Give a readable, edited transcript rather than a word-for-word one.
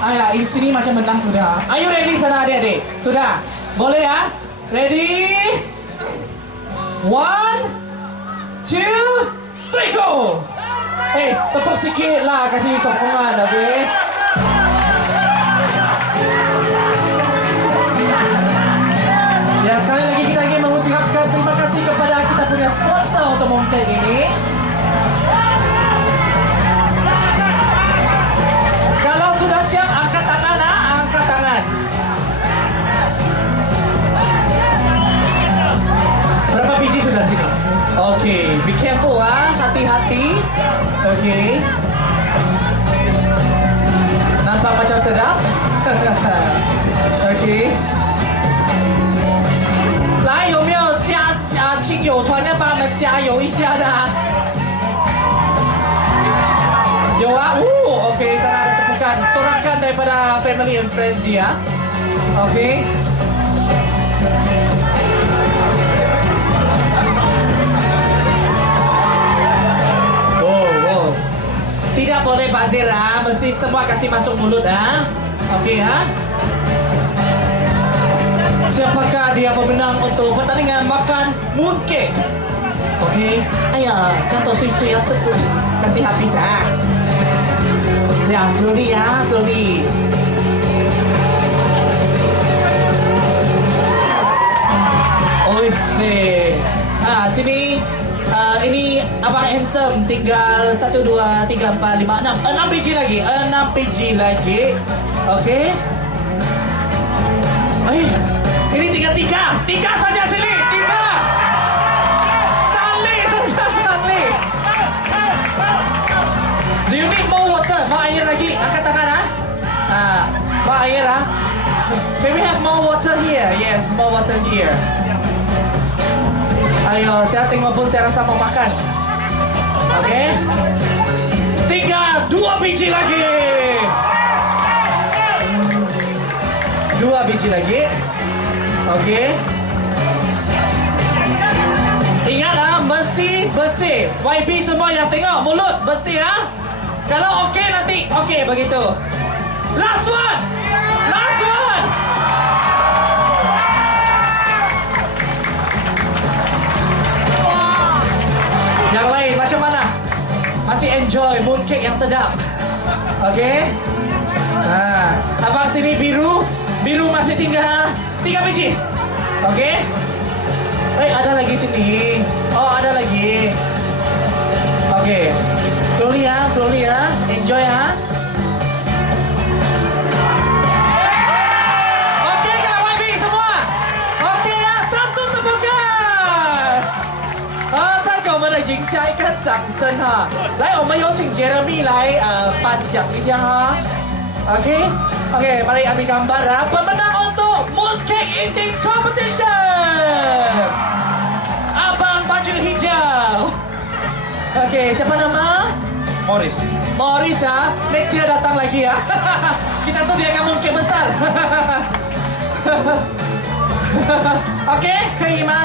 Ayah, di sini macam menang sudah. Are you ready sana adik-adik? Sudah? Boleh ya? Ready? 1, 2, 3, go! Tepuk sikit lah, kasih sokongan, okay? Ya, sekali lagi kita ingin mengucapkan terima kasih kepada kita punya sponsor untuk mooncake ini. Kalau sudah siap, angkat tangan, angkat tangan. Berapa biji sudah sini? Okay, be careful hati-hati. Okay. Nampak macam sedap? Okay. 来，有没有亲友团要帮我们加油一下的啊？有啊，OK, sana ada tepukan. Sorakan daripada family and friends dia. Okay. Oh. Tidak boleh bazir mesti semua kasih masuk mulut Okay Siapakah dia pemenang untuk pertandingan makan mooncake? Okey. Ayah, jatuh susu yang satu. Kasih habis Ya, slowly slowly. Oise. Sini ini Abang Handsome tinggal 1, 2, 3, 4, 5, 6 6 biji lagi. 6 biji lagi. Okey. Ini tiga saja sini, 3. Salih saja. Do you need more water? Mau air lagi? Angkat tangan mau air Can we have more water here? Yes, more water here. Ayo, saya tengok pun saya rasa mau makan. Okay? 2 biji lagi. 2 biji lagi. Okey. Ingat mesti bersih. YB semua yang tengok mulut bersih Kalau okey nanti okey begitu. Last one. Yang lain macam mana? Masih enjoy mooncake yang sedap. Okey. Abang sini biru masih tinggal 3 biji. Okey. Ada lagi sini. Oh, ada lagi. Okey. Slowly Enjoy Okey ke YB semua? Okey satu tepukan. 再给我们的赢家一个掌声来，我们有请 Jeremy 来颁奖一下Okay, mari ambil gambar pemenang untuk mooncake eating competition. Abang baju hijau. Okay, siapa nama? Morris Next year datang lagi Kita sediakan mooncake besar. Okay, 可以吗？